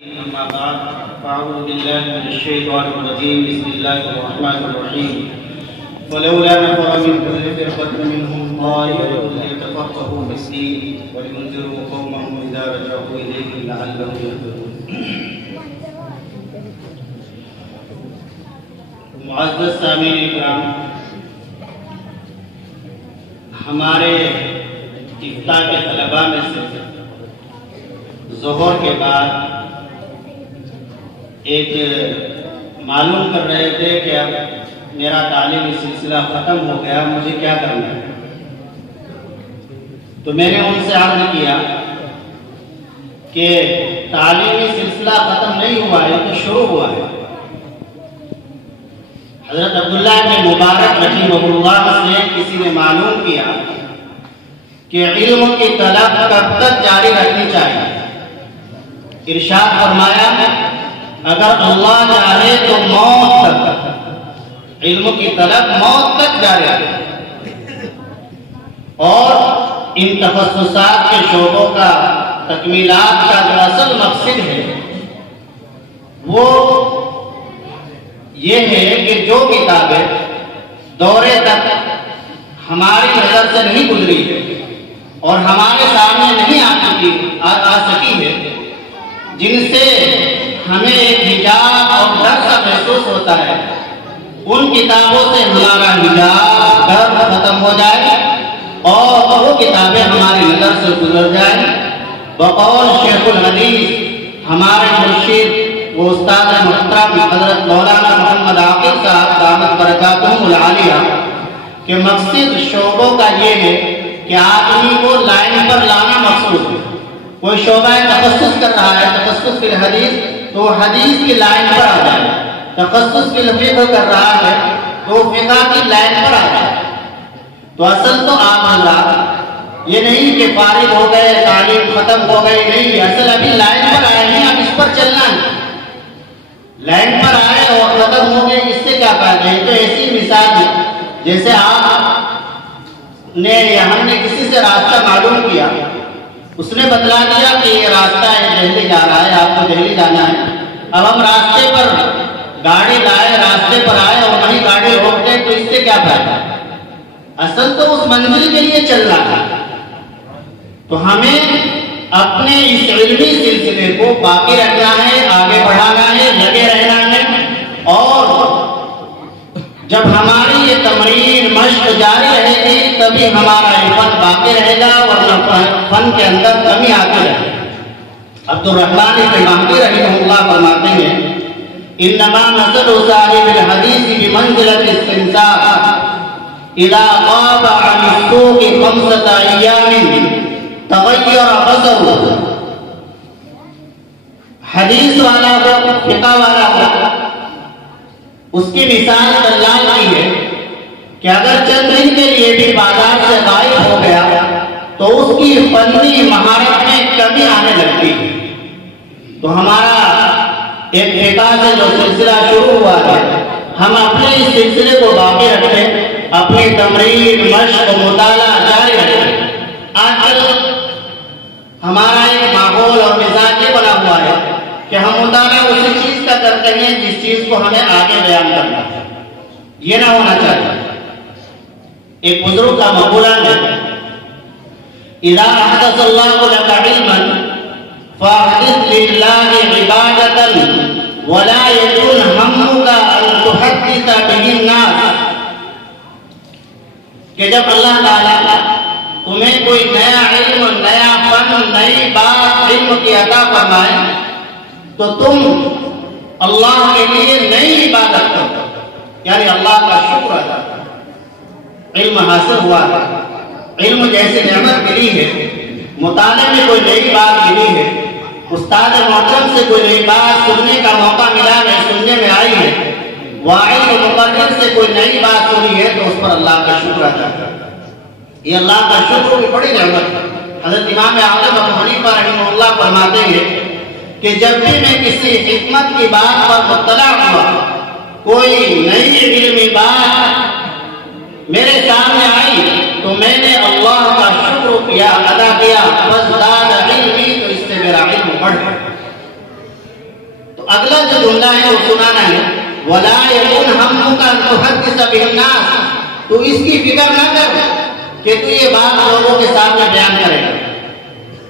أما بعد فأعوذ بالله من الشيطان الرجيم بسم الله الرحمن الرحيم ولولا نفر من كل فرقة منهم طائفة ليتفقهوا في الدين ولينذروا قومهم إذا رجعوا إليهم لعلهم يهتدون. معزز سامعین اکرام، ہمارے افتاء کے طلباء میں سے ظہر کے بعد ایک معلوم کر رہے تھے کہ اب میرا تعلیمی سلسلہ ختم ہو گیا، مجھے کیا کرنا ہے. تو میں نے ان سے عرض کیا کہ تعلیمی سلسلہ ختم نہیں ہوا ہے، تو شروع ہوا ہے. حضرت عبداللہ بن مبارک رحمہ اللہ سے کسی نے معلوم کیا کہ علم کی طلب کب تک جاری رکھنی چاہیے. ارشاد فرمایا اگر اللہ چاہے تو موت تک، علم کی طلب موت تک جاری رکھے. اور ان تخصصات کے شعبوں کا تکمیلات کا جو اصل مقصد ہے وہ یہ ہے کہ جو کتابیں دورے تک ہماری نظر سے نہیں گزری ہے اور ہمارے سامنے نہیں آ سکی ہے، جن سے ہمیں ایک حجاب اور ڈر سا محسوس ہوتا ہے، ان کتابوں سے ہمارا حجاب ڈر ختم ہو جائے اور وہ کتابیں ہماری نظر سے گزر جائیں. بقول شیخ الحدیث ہمارے مرشد وہ استاد محترم حضرت مولانا محمد عاقب صاحب دامت برکاتہم العالیہ کہ مقصد شعبوں کا یہ ہے کہ آدمی کو لائن پر لانا مقصود ہے. کوئی شعبہ تخصص کر رہا ہے، تخصص فی الحدیث، تو حدیث کی لائن پر آ جائے. تخصص فی الفقہ کر رہا ہے تو فقہ کی لائن پر آ جائے. تو اصل تو آپ حضرات یہ نہیں کہ فارغ ہو گئے تعلیم ختم ہو گئی، نہیں، اصل ابھی لائن پر آئے ہیں، اب اس پر چلنا ہے. لائن پر آئے اور ختم ہو گئے، اس سے کیا فائدہ ہے؟ تو ایسی مثال ہے جیسے آپ نے یا ہم نے کسی سے راستہ معلوم کیا، اس نے بتلا دیا کہ یہ راستہ ہے دہلی جا رہا ہے، آپ کو دہلی جانا ہے. اب ہم راستے پر گاڑی لائے، راستے پر آئے اور وہیں گاڑی روک دیں، تو اس سے کیا فائدہ؟ اصل تو اس منزل کے لیے چلنا ہے. تو ہمیں اپنے اس علمی سلسلے کو باقی رکھنا ہے، آگے بڑھانا ہے، لگے رہنا ہے. اور جب ہماری یہ تمرین مشق جاری رہے گی تبھی ہمارا یہ فن باقی رہے گا، ورنہ فن کے اندر کمی آتی رہے گی. عبد الرحمن بن مہدی رحمہ اللہ فرماتے ہیں انما مثل صاحب الحدیث بمنزلۃ السمسار اذا غاب عن السوق 5 ایام تغیر بصره. حدیث والا ہو، فقہ والا ہو، اس کی مثال دلال کی ہے کہ اگر چند دن کے لیے بھی بازار سے غائب ہو گیا تو اس کی فنی مہارت میں کمی آنے لگتی ہے. تو ہمارا ایک فقہ سے جو سلسلہ شروع ہوا ہے، ہم اپنے اس سلسلے کو باقی رکھیں، اپنی تمرین مشق مطالعہ جاری رکھیں. آج کل ہمارا ایک ماحول اور مزاج یہ بنا ہوا ہے کہ ہم مطالعہ اسی چیز کا کرتے ہیں جس چیز کو ہمیں آگے بیان کرنا ہے. یہ نہ ہونا چاہیے. ایک بزرگ کا مقولہ ہے اذا احدث اللہ لك علما فاحدث للہ عبادتا ولا يكن همك ان تحدث به الناس. کہ جب اللہ تعالیٰ تمہیں کوئی نیا علم، نیا فن، نئی بات علم کی عطا فرمائے تو تم اللہ کے لیے نئی عبادت کرو، یعنی اللہ کا شکر ادا کرو. علم حاصل ہوا ہے، علم جیسے نعمت ملی ہے، مطالعے میں کوئی نئی بات ملی ہے، استاد محترم سے کوئی نئی بات سننے کا موقع ملا ہے، سننے میں آئی ہے، واعظ و مقرر سے کوئی نئی بات سنی ہے، تو اس پر اللہ کا شکر ادا کرو. یہ اللہ کا شکر کی بڑی نعمت ہے. حضرت امام اعظم ابو حنیفہ رحمہ اللہ فرماتے ہیں کہ جب بھی میں کسی حکمت کی بات پر مطلع ہوا، کوئی نئی علمی بات میرے سامنے آئی، تو میں نے اللہ کا شکر کیا، ادا کیا، فازداد علمی، تو اس سے میرا علم بڑھ گیا. اگلا جو جملہ ہے وہ سنانا ہے، وَلَا يَكُنْ هَمُّكَ أَن تُحَدِّثَ بِهِ النَّاسَ، تو اس کی فکر نہ کر کہ تو یہ بات لوگوں کے سامنے بیان کرے گا۔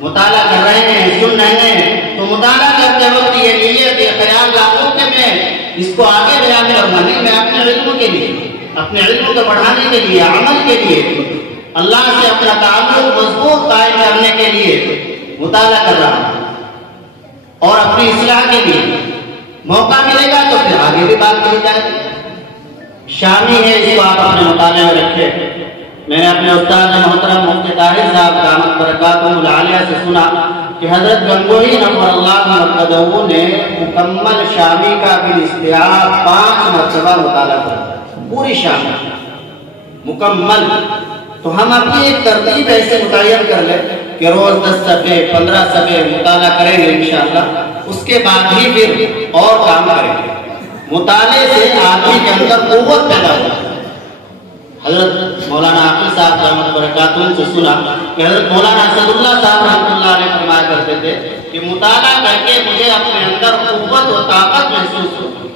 مطالعہ کر رہے ہیں، سن رہے ہیں، تو مطالعہ کرتے وقت یہ نیت یہ خیال لاؤ کہ میں اس کو آگے بیان کروں گا، نہیں، میں اپنے علم کے لیے، اپنے علم کو بڑھانے کے لیے، عمل کے لیے، اللہ سے اپنا تعلق مضبوط قائم کرنے کے لیے مطالعہ کر رہا ہوں، اور اپنی اصلاح کے لیے موقع ملے گا تو پھر آگے بھی بات کی جائے۔ شامی ہے، اس کو آپ اپنے مطالعے میں رکھے۔ میں نے اپنے استاد محترم مفتی طاہر صاحب دامت برکاتہم العالیہ سے سنا کہ حضرت گنگوہی نور اللہ مرقدہ نے مکمل شامی کا بالاستیعاب 5 مرتبہ مطالعہ کرا، پوری شامی مکمل۔ تو ہم اپنی ایک ترتیب ایسے متعین کر لیں کہ روز 10 صفحے 15 صفحے مطالعہ کریں گے انشاءاللہ، اس کے بعد ہی پھر اور کام کریں گے۔ مطالعے سے آدمی کے اندر قوت پیدا ہوتی ہے۔ حضرت مولانا عاقل صاحب رحمۃ برکاتہ سے سنا کہ حضرت مولانا اسد اللہ صاحب رحمۃ اللہ علیہ فرمایا کرتے تھے کہ مطالعہ کر کے مجھے اپنے اندر قوت و طاقت محسوس ہوتی۔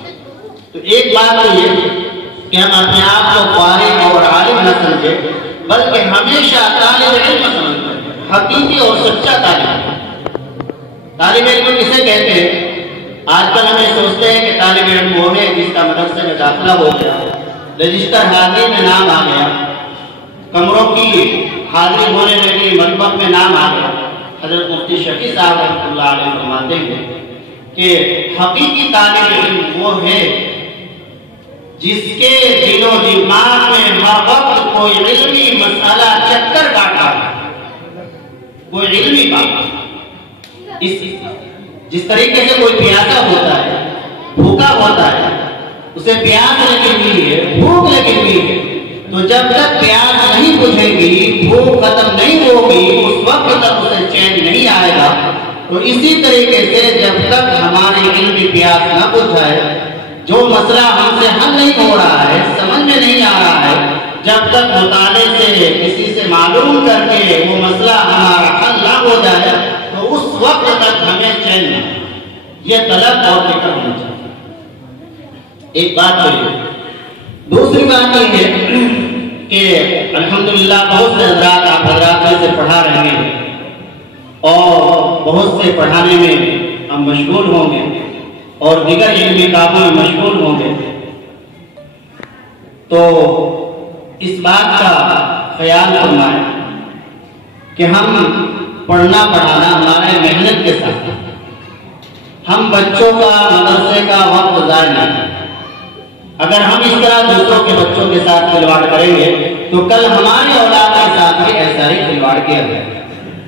تو ایک بات تو یہ کہ ہم اپنے آپ کو فارغ اور عالم نہ سمجھے، بلکہ ہمیشہ طالب علم سمجھیں، حقیقی اور سچا طالب علم کسے کہتے ہیں؟ آج کل ہمیں سوچتے ہیں کہ طالب علم وہ ہے جس کا مدرسے میں داخلہ ہو گیا، رجسٹر حاضری میں نام آ گیا، کمروں کی حاضری ہونے لگی، مکتب میں نام آ گیا۔ حضرت مفتی شفیع صاحب رحمۃ اللہ علیہ فرماتے ہیں کہ حقیقی طالب علم وہ ہے جس کے دل و دماغ میں ہر وقت کوئی علمی مسئلہ چکر کاٹا ہے، کوئی علمی بات۔ جس طریقے سے کوئی پیاسا ہوتا ہے، بھوکا ہوتا ہے، اسے پیاس لگی ہوئی ہے، بھوک لگی ہوئی ہے، تو جب تک پیاس نہیں بجھے گی، بھوک ختم نہیں ہوگی، اس وقت تک اسے چین نہیں آئے گا۔ تو اسی طریقے سے جب تک ہماری علم کی پیاس نہ بجھ جائے، جو مسئلہ ہم سے حل نہیں ہو رہا ہے، سمجھ میں نہیں آ رہا ہے، جب تک مطالعے سے کسی سے معلوم کر کے وہ مسئلہ ہمارا حل نہ ہو جائے، تو اس وقت تک ہمیں چین نہ، یہ طلب اور فکر ہونی چاہیے۔ ایک بات تو یہ، دوسری بات یہ ہے کہ الحمدللہ بہت سے حضرات آپ حضرات میں سے پڑھا رہے ہیں اور بہت سے پڑھانے میں ہم مشغول ہوں گے اور دیگر علمی کاموں میں مشغول ہوں گے، تو اس بات کا خیال فرمائیں کہ ہم پڑھنا پڑھانا ہمارے محنت کے ساتھ، ہم بچوں کا مدرسے کا وقت ضائع نہ کریں۔ اگر ہم اس طرح دوسروں کے بچوں کے ساتھ کھلواڑ کریں گے تو کل ہماری اولاد کے ساتھ بھی ایسا ہی کھلواڑ کیا جائے گا۔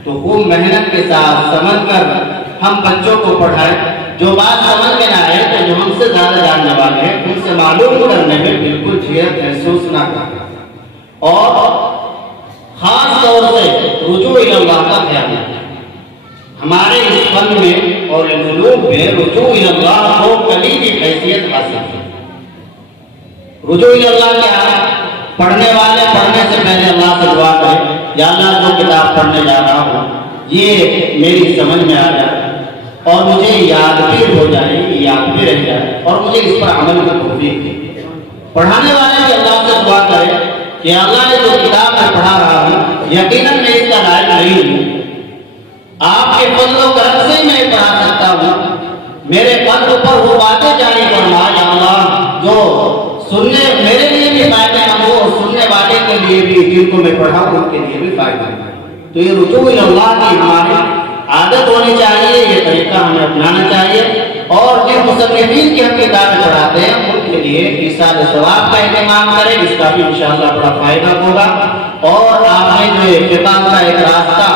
تو خوب محنت کے ساتھ سمجھ کر ہم بچوں کو پڑھائیں، جو بات سمجھ میں نہ آئے تو جو ہم سے زیادہ جاننے والے ہیں ان سے معلوم کرنے میں بالکل جھجک محسوس نہ کریں، اور خاص طور سے رجوع اللہ کا خیال رکھیں۔ ہمارے اس فن میں اور علوم میں رجوع اللہ کو کلیدی حیثیت حاصل ہے۔ رجوع اللہ کیا ہے؟ پڑھنے والے پڑھنے سے پہلے اللہ سے دعا کریں، یا اللہ جو کتاب پڑھنے جا رہا ہوں یہ میری سمجھ میں آ جائے اور مجھے یاد بھی ہو جائے، یاد بھی رہ جائے، اور مجھے اس پر عمل کی توفیق دے۔ پڑھانے والے بھی اللہ سے دعا کریں کہ اللہ نے جو کتاب میں پڑھا رہا ہوں یقیناً میں اس کا لائق نہیں ہوں، آپ کے فضل و کرم سے میں پڑھا سکتا ہوں، میرے قلب پر وہ باتیں جاری فرما یا اللہ جو سننے میرے لیے بھی فائدہ مند ہو اور سننے والے کے لیے بھی، جن کو میں پڑھا ان کے لیے بھی فائدہ مند ہو۔ تو یہ رجوع اللہ کی ہماری عادت ہونی چاہیے، یہ طریقہ ہمیں اپنانا چاہیے، اور جن مصنفین کی ہم کتابیں پڑھاتے ہیں ان کے لیے ایصال ثواب کا اہتمام کریں، اس کا بھی انشاءاللہ بڑا فائدہ ہوگا۔ اور آپ نے جو فقہ کا ایک راستہ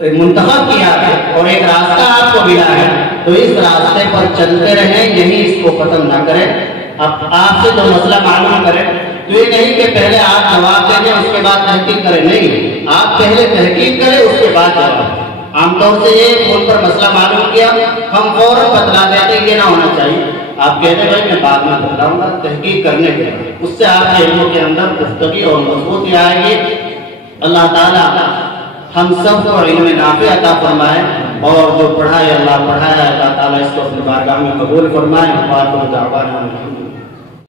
منتخب کیا ہے اور ایک راستہ آپ کو ملا ہے، تو اس راستے پر چلتے رہیں، یہی اس کو ختم نہ کریں۔ اب آپ سے جو مسئلہ معلوم کریں تو یہ نہیں کہ پہلے آپ جواب دیں گے اس کے بعد تحقیق کریں، نہیں، آپ پہلے تحقیق کریں اس کے بعد جواب۔ عام طور سے یہ فون پر مسئلہ معلوم کیا ہم فوراً بتلا دیتے، یہ نہ ہونا چاہیے۔ آپ کہتے ہیں بھائی میں بعد میں بتلاؤں گا، تحقیق کرنے کے بعد اس سے آپ کے علموں کے اندر پختگی اور مضبوطی آئے گی۔ اللہ تعالیٰ ہم سب کو علم نافع عطا فرمائے۔ اور جو پڑھائے اللہ پڑھایا ہے اللہ تعالیٰ اس کو اپنی بارگاہ میں قبول فرمائے.